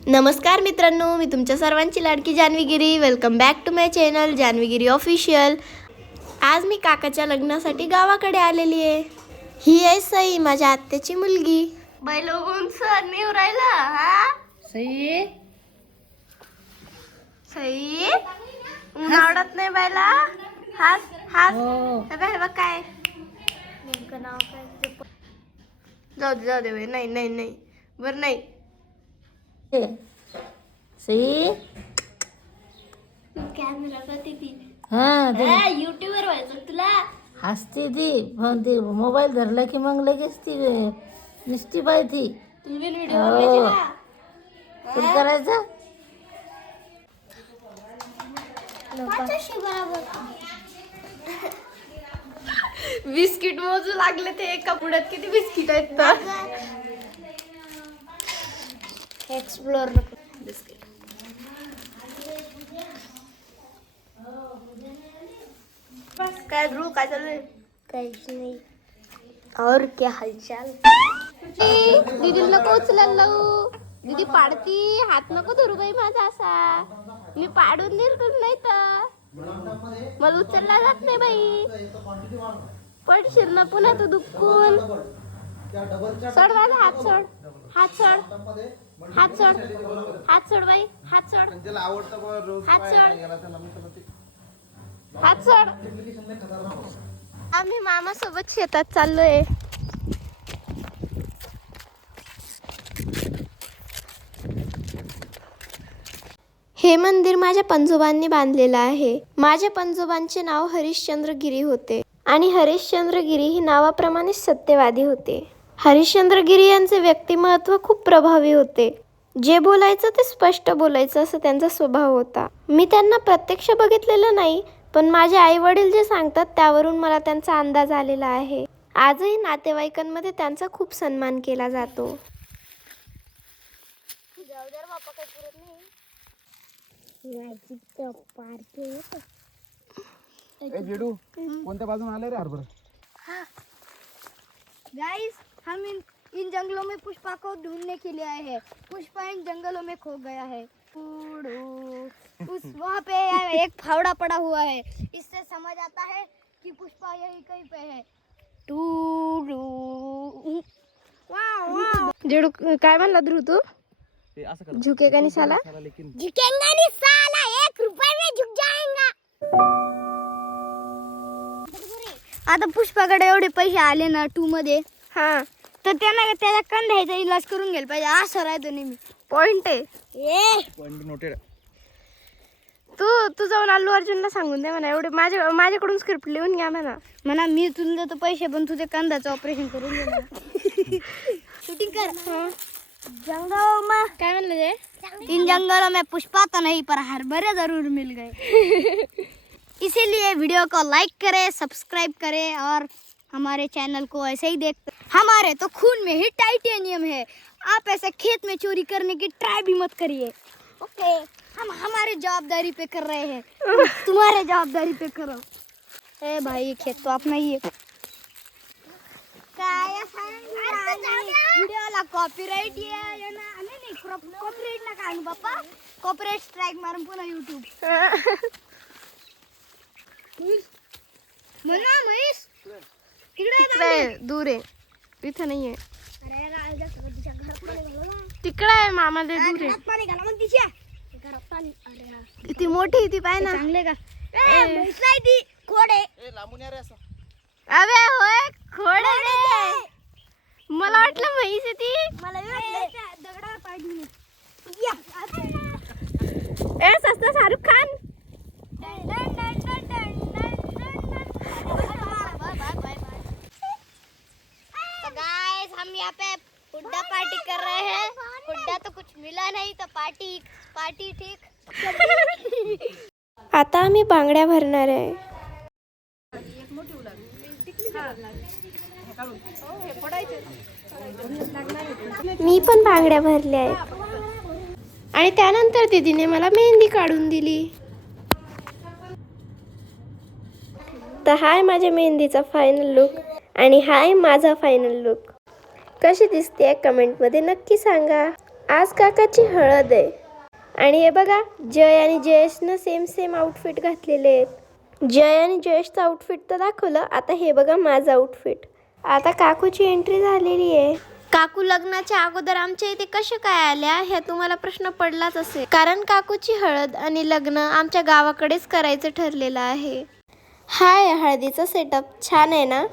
नमस्कार मित्रांनो मी तुमच्या सर्वांची लाडकी Janhavigiri welcome back to my channel Janhavigiri official आज मी काकाच्या लग्नासाठी गावाकडे आलेली आहे. ही आहे सई माझ्या आत्याची मुलगी. बैल सर मी राहिला हा? सई? सई? ऊन आवडत नाही बायला हास हास. हो. हे बघ हे काय. नेमकं नाव काय? जाऊ दे जाऊ दे. नाही नाही नाही. बरं नाही. सई कॅमेरा ती हा ते युट्यूबवर व्हायचं तुला? हसते ती. पण ती मोबाईल धरला की मग लगेच ती नुसती पाय ती. हो. करायचं? बिस्किट मोजू लागले ते एका पुढ्यात. किती बिस्किट आहेत तर? एक्सप्लोर बिस्किट बस काय ध्रुव काय चालू आहे? काहीच नाही. और क्या हालचाल? दीदी नको उचलायला लावू. दीदी पाडती. हात नको धरू बाई माझा असा. मी पाडून देईल नाही तर. मला उचलला जात नाही बाई. पडशील ना पुन्हा तू दुखून सोड माझा हात सोड. हात सोड. हात सोड. हात सोड बाई. हात सोड. त्याला आवडतं बा रोज हात सोड. हात सोड. आम्ही मामा सोबत शेतात चाललोय. हे मंदिर माझ्या पंजोबांनी बांधलेलं आहे. माझ्या पंजोबांचे नाव हरिश्चंद्र गिरी होते. आणि हरिश्चंद्र गिरी ही नावाप्रमाणे सत्यवादी होते. हरिश्चंद्र गिरी यांचे व्यक्तिमत्व खूप प्रभावी होते. जे बोलायचं ते स्पष्ट बोलायचं असं त्यांचा स्वभाव होता. मी त्यांना प्रत्यक्ष बघितलेलं नाही पण माझे आई वडील जे सांगतात त्यावरून मला त्यांचा अंदाज आलेला आहे. आजही नातेवाईकांमध्ये त्यांचा खूप सन्मान केला जातो. कोणत्या बाजून आले रे हरभर? गाइस हम इन इन जंगलों में पुष्पा को ढूँढने के लिए आए हैं। पुष्पा इन जंगलों में खो गया है। उस वहाँ पे एक फावड़ा पड़ा हुआ है। इससे समझ आता है कि पुष्पा यही कहीं पे है। टूडू। वाह वाह। जेडू काय म्हणला ध्रुव तू? असं कर. झुके का निसाला साला? झुकेंगा नहीं साला एक रुपए में झुक जाएगा। आता पुष्पाकडे एवढे पैसे आले ना टू मध्ये? हा. तर त्यांना त्याचा कंधायचा इलाज करून घ्यायला पाहिजे. असं राहतो नेहमी. पॉइंट आहे. ए. पॉइंट नोटेड तू तू जाऊन अल्लू अर्जुनला सांगून दे म्हणा. एवढे माझ्या माझ्याकडून स्क्रिप्ट लिहून घ्या म्हणा. म्हणा मी तुला देतो पैसे पण तुझे कंधाचं ऑपरेशन करून दे शूटिंग कर. जंगलों में. काय म्हणलं ते? इन जंगलों में पुष्पा तो नहीं पर हरभरे जरूर मिल गए. इसीलिए वीडियो को लाइक करें सब्सक्राइब करें और हमारे चैनल को ऐसे ही देख हमारे तो खून में ही टाइटेनियम है। आप ऐसे खेत में चोरी करने की ट्राई भी मत करिए। ओके? हम हमारे जवाबदारी पे कर रहे हैं। तुम्हारे जवाबदारी पे करो। ए भाई ये खेत तो अपना ही है। काय व्हिडिओला कॉपीराईट ये ना नाही नाही कॉपीराईट नका आणू बाप्पा कॉपीराईट स्ट्राईक मारून पुन्हा युट्यूब म्हणा म्हैस इकडे तिकडे दूर आहे. इथं नाहीये. तिकडे आहे मामा ते दूर हा. आहे किती मोठी ती पाय ना. चांगले का? ती खोड आहे. ए लांबून या रे असं. अबे होय खोड रे. मला वाटलं म्हैस आहे ती. मला दगडा ए सस्ता शाहरुख खान तो गाइस हम यहाँ पे हुड्डा पार्टी कर रहे हैं। हुड्डा तो कुछ मिला नहीं तो पार्टी पार्टी ठीक। आता आम्ही बांगड्या भरणार आहे. मी पण बांगड्या भरल्या आहेत. आणि त्यानंतर दीदीने मला मेहंदी काढून दिली. तर हाय माझ्या मेहंदीचा फायनल लुक आणि हाय माझा फायनल लुक कशी दिसते कमेंटमध्ये नक्की सांगा. आज काकाची हळद आहे. आणि हे बघा जय आणि जयेशनं सेम सेम आउटफिट घातलेले आहेत. जय आणि जयेशचं आउटफिट तर दाखवलं. आता हे बघा माझं आउटफिट आता काकूची एंट्री झालेली आहे. काकू लग्नाच्या अगोदर आमच्या इथे कशा काय आल्या ह्या तुम्हाला प्रश्न पडलाच असेल. कारण काकूची हळद आणि लग्न आमच्या गावाकडेच करायचं ठरलेलं आहे. हाय हळदीचा सेटअप छान आहे ना?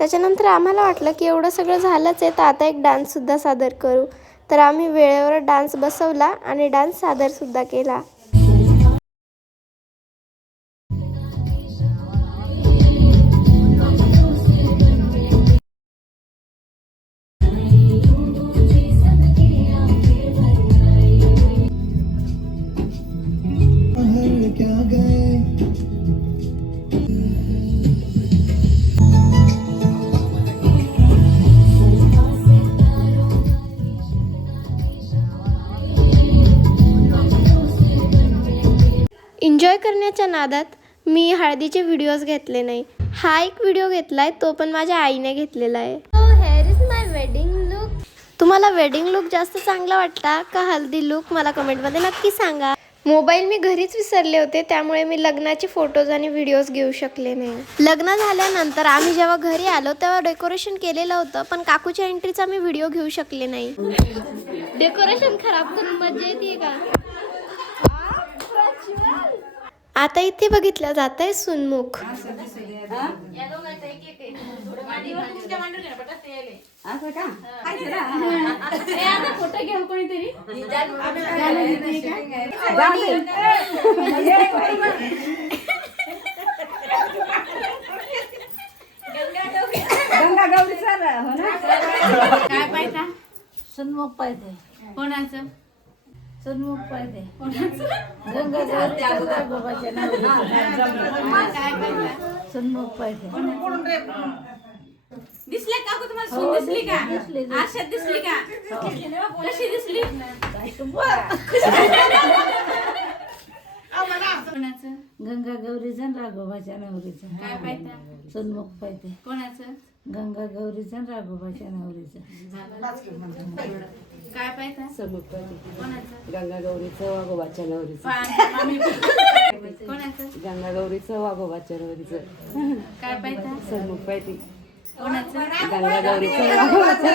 त्याच्यानंतर आम्हाला वाटलं की एवढं सगळं झालंच आहे तर आता एक डान्ससुद्धा सादर करू. तर आम्ही वेळेवर डान्स बसवला आणि डान्स सादरसुद्धा केला. करण्याच्या नादात मी हळदीचे व्हिडिओज घेतले नाही. हा एक व्हिडिओ घेतलाय तो पण माझ्या आईने घेतलेला आहे. Here is my wedding look तुम्हाला वेडिंग लुक जास्त चांगला वाटला का हल्दी लुक मला कमेंटमध्ये नक्की सांगा. मोबाईल मी घरीच विसरले होते त्यामुळे मी लग्नाचे फोटोज आणि व्हिडिओज घेऊ शकले नाही. लग्न झाल्यानंतर आम्ही जेव्हा घरी आलो तेव्हा डेकोरेशन केलेलं होतं पण काकूच्या एंट्रीचा मी व्हिडिओ घेऊ शकले नाही. डेकोरेशन खराब करून मजा येते का? आता इथे बघितलं जात आहे सुनमुख सन्मुख पाहिजे. कोणाचं? सन्मुख पाहिजे गंगा बाबाच्या सन्मुख पाहिजे दिसले का गं तुम्हाला? सून दिसली का? आशात दिसली का? कशी दिसली? कोणाचं गंगा गौरीचा राघोबाच्या नवरीचा. काय पाहिजे सन्मुख पाहिजे कोणाचं? गंगा गौरीचा आणि राघोबाच्या नवरीचा. काय पाहिजे? कोणाचं? गंगा गौरीचं वाघोबाच्या नवरीचं. कोणाचं? गंगा गौरीचं वाघोबाच्या नवरीचं. काय पाहिजे? सन्मुख पाहिजे कोणाचं? गंगा गौरीचं वाघोबाच्या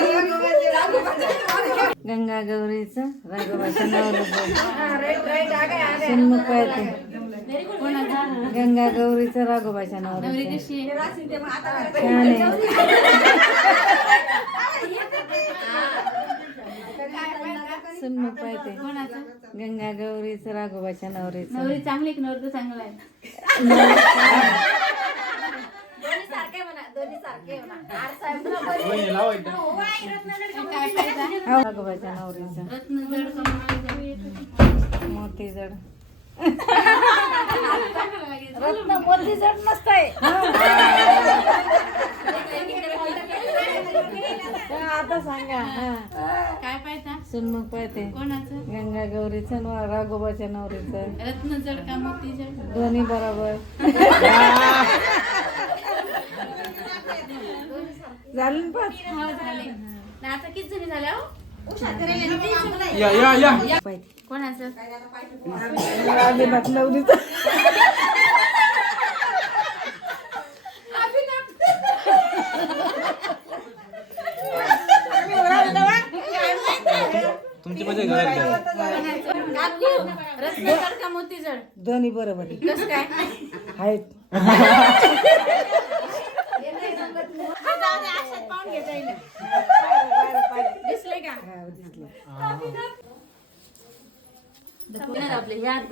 गंगा गौरीचं राघोबाच्या नवरीचं. सन्मुख पाहिजे गंगा गौरीचं राघोबाच्या कशी आहे? छान आहे. कोणाचं? गंगा गौरीचं राघोबाच्या नवरीचं. नवरी चांगली की? नवरी चांगला आहे. काय राघोबाच्या नवरीचं. रत्न जड कमळ मोती जड रत्न मोती जड नसतंय. आता सांगा काय पाहिजे सन्मुख पाहिजे कोणाचं? गंगा गौरीचं राघोबाच्या नवरीचं. रत्न जड का मोती जड दोन्ही बरोबर. झालं ना पाच? आता किती जणी झाल्या हो? या या या. कोणाचं? नवरीचं तुमची मजा घरात घ्या. काकू रत्न जड का मोती जड दोन्ही बरोबर आहे. कस काय? आहेत दिसले का आपले याद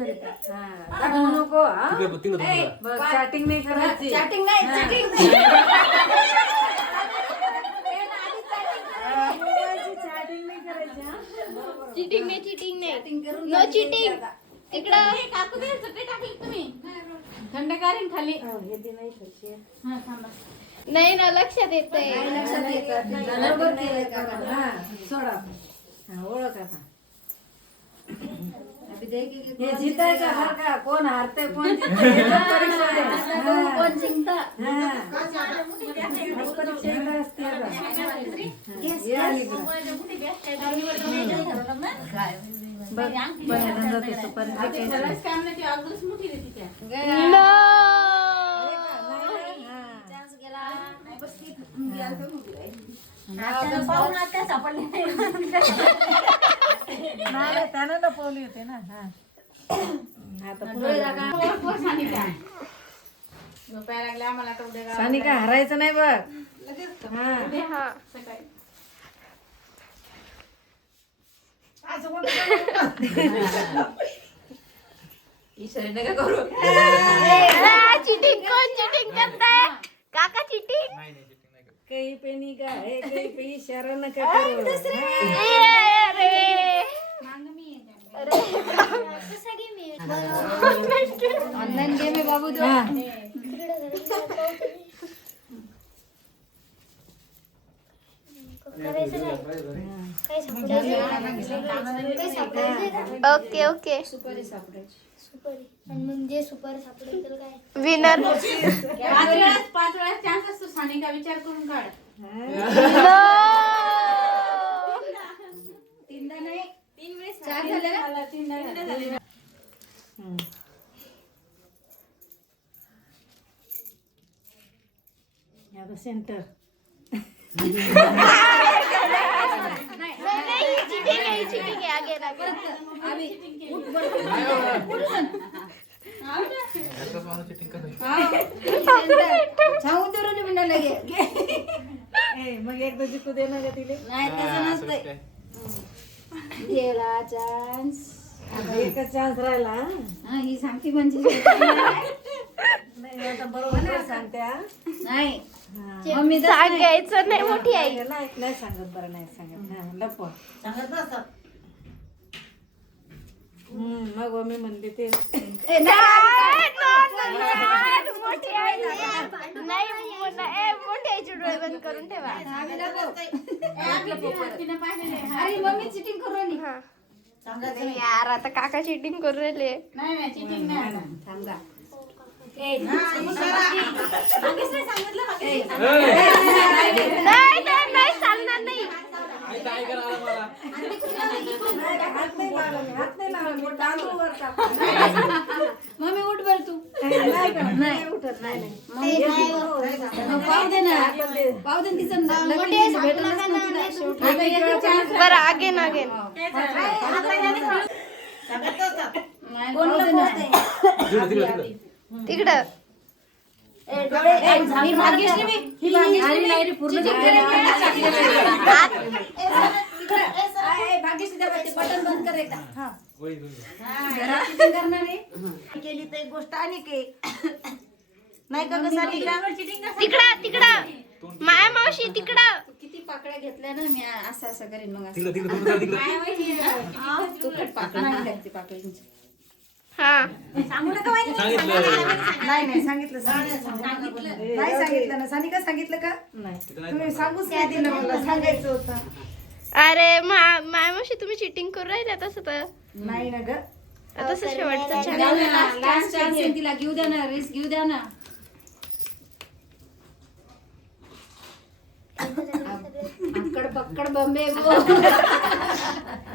तिकडे बघ, तिकडे बघ. चॅटिंग नाही करायची चिटिंग नाही चिटिंग नाही नो चिटिंग इकडं काकू दे चटई टाकली तुम्ही. ना खाली. हा थांबा. नाही ना लक्षात येतंय. बरोबर केलंय का हा सोडा हा ओळख आता. हे जितायचं बरं का कोण हारते कोण जिंकते हे? तर परीक्षा आहे. हा. कोण जिंकतं हा. आज असते बघ. हा. बघ, पहिल्यांदा ते नाही नाही. त्यानं लपवली होती ना. हा. सानिका. हरायचं नाही बघ. हा. हा चिटिंग कोण चिटिंग करताय? कहीं पे निगाह है। कहीं पे इशारा न करो रे ऑनलाईन गेम आहे बाबू तो ओके ओके. म्हणजे तर काय? विनर पाच चान्स असतो सानिका विचार करून काढ. तीनदा नाही. तीन वेळेस चार झाले ना? तीनदा झाले. आता सेंटर चिटिंग आहे चिटिंग आहे आगे आगे घरचाच माणूस cheating करतो. सांगून दे रोजी म्हणा लगे. ए, मग एकदा जिंकू दे ना तिले. नाही तसं हा, नसतंय. गेला चान्स एकच चान्स राहिला हा? हा सांगते म्हणजे. नाही आता बरोबर सांगते? नाही. मम्मी सांगायचं नाही. मोठी आई नाही नाही सांगत बरं नाही सांगत. लपवा. हम्म मग मम्मी म्हणली ते नाही, no, no, no, मोठी आई नाही मो- नाही, ए, मोठी आईचे डोळे बंद करून ठेवा. अरे मम्मी चिटिंग करू राहिली. हा. नाही यार आता काका चिटिंग करू राहिले. नाही चिटिंग नाही चालणार नाही आई काय करायला मला? हात नाही लावला मी, हात नाही लावला मी, तांदूळ वर टाक. मम्मी उठ बर तू नाही का? नाही उठत नाही नाही मग पाव दे ना आता दे. पाव तिचं लग्न भेटलंच नव्हतं तिला. आता एक chance बरं आगे ना नाही, पाव दे ना. तिकडं, ही भाग्यश्री मी ही भाग्यश्री नाही रे, पूर्ण भाग्यश्री त्या बटन बंद कर एकदा. हा. केली तर एक गोष्ट आणि के नाही का कसं तिकडं तिकडं. माया मावशी तिकडं. किती पाकळ्या घेतल्या ना मी असं असं करेन मग नाही हा. सांगितलं. नाही नाही सांगितलं. सांगितलं. नाही सांगितलं ना. सानिका सांगितलं का? नाही. तुम्ही सांगूच नाही दिलं मला. सांगायचं होतं. अरे मा- माया मावशी तुम्ही चिटिंग करू राहिल्या तसं तर. नाही ना ग. तसं शेवटचं लास्ट चान्स आहे. तिला घेऊ द्या ना रिस्क घेऊ द्या ना. आकड पक्कड बंबे गो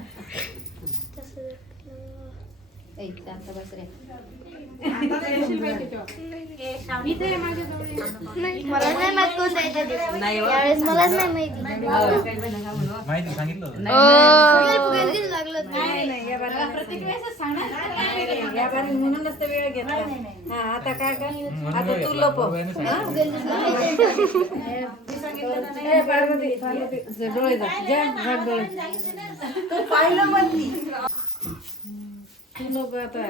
माहिती सांगितलं म्हणूनच वेळ घेतला हा आता काय कर आता तू लोक पार्वती डोळे जा डोळे तू पाहिलं म्हणली नको आता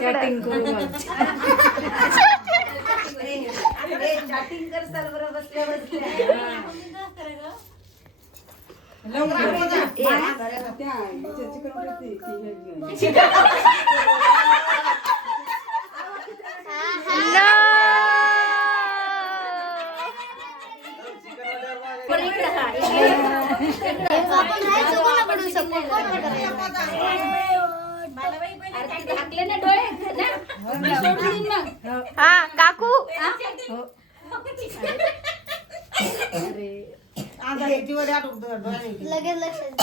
चॅटिंग करू बरं बसल्या बसल्या support कोणाला करायचं? मी सोडून देईन मग हा काकू? लगेच लक्षात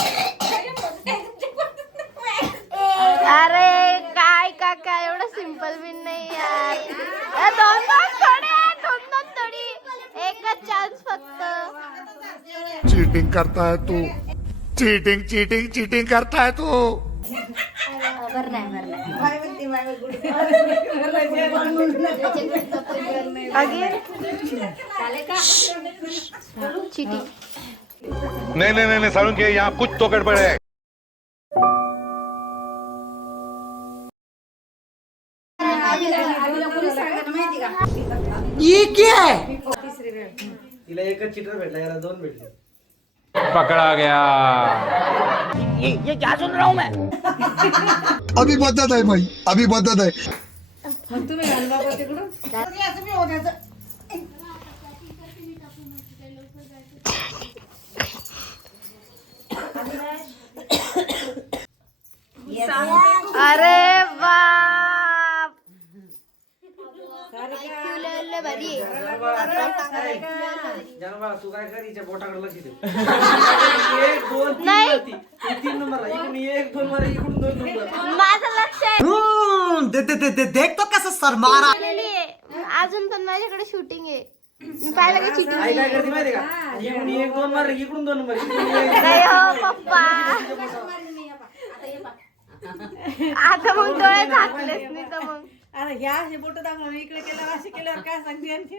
अरे काय काका एवढं सिंपल बिन नाही यार. दोन दोन थोडे दोन दोन थोडी. एकच चान्स फक्त. चीटिंग करता है तू. चीटिंग चीटिंग चीटिंग करता है तू चिटिंग नहीं नहीं. नहीं, नहीं सारुण के यहाँ कुछ तो गड़बड़ है? तिला एकच चिटर भेटला याला दोन भेटले. पकड़ा गया। अभी बदत है भाई अभी बदत है। मग तुम्ही घाल बाबा तिकडून याचं बी होण्याचं. अरे कर हिच्या बोटाकडे लक्ष दे एक दोन तीन नाही. वरती. ही तीन नंबर. इकडून एक दोन मारा इकडून दोन नंबर. माझं लक्ष आहे. देख तो कैसे सरमारा आलेली आहे. अजून पण माझ्याकडे शूटिंग आहे. मी पाहिलं का चिटिंग आई काय करते माहिती का? इकडून एक दोन मार इकडून दोन नंबर. इकडून एक नाही हो पप्पा. आता मग डोळे झाकलेच नाही तर मग. अरे ह्या असे बोट दाखवून इकडे असे केल्यावर काय सांगते आणखी?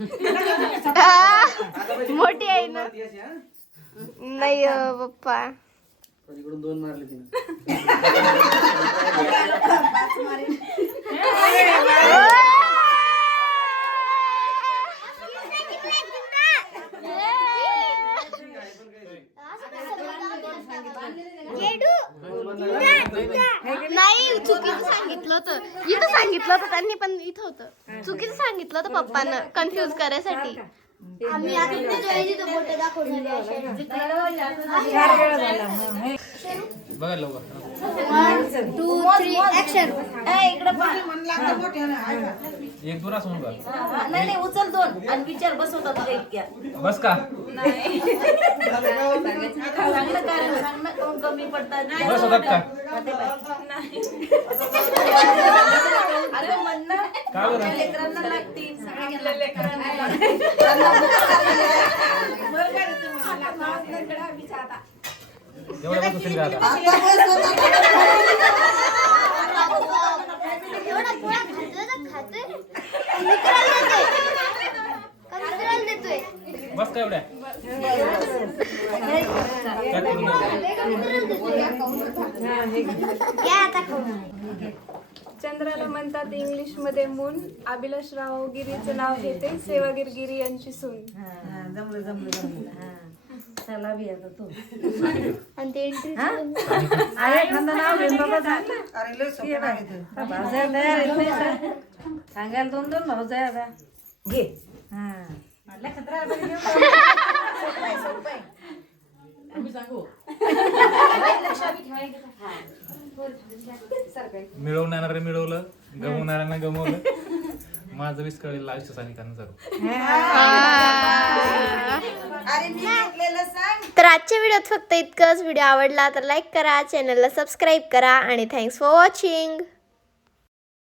मोठी आहे ना? नाही पप्पा. इकडून दोन मारले तिने. नाही चुकीचं सांगितलं होतं. इथं सांगितलं होतं त्यांनी पण इथं होतं. चुकीचं सांगितलं होतं पप्पानं कन्फ्युज करायसाठी. आम्ही आता तुझ्या वेळी तिथं एक दोन असं बघ. नाही नाही उचल दोन आणि विचार बसवतात तुला इतक्या बस का? कमी पडतात बस होतात का? बरं? लेकरांना लागतील आपल्या लेकरांना एवढं बस असेल का आता? एवढा गोळा खातोय देतोय बस का एवढ्या काय चंद्राला म्हणतात इंग्लिशमध्ये मून. अभिलाष राव गिरीचं नाव घेते. सेवागीर गिरी यांची सून. जमलं जमलं जमलं. चला बी आता तू. आणि ते एंट्री अरे एखादं नाव घेऊन बाबा सांग ये बाई. भावजाई तयार आहेत नाही का? सांगायला दोन दोन आता. घे. हा. मिळवलं. गमवणाऱ्यांना गमवलं. माझं वीस कळेल आयुष्य सानिकांना जरूर तर आजच्या व्हिडिओत फक्त इतकंच. व्हिडिओ आवडला तर लाईक करा चॅनलला सबस्क्राईब करा आणि थँक्स फॉर वॉचिंग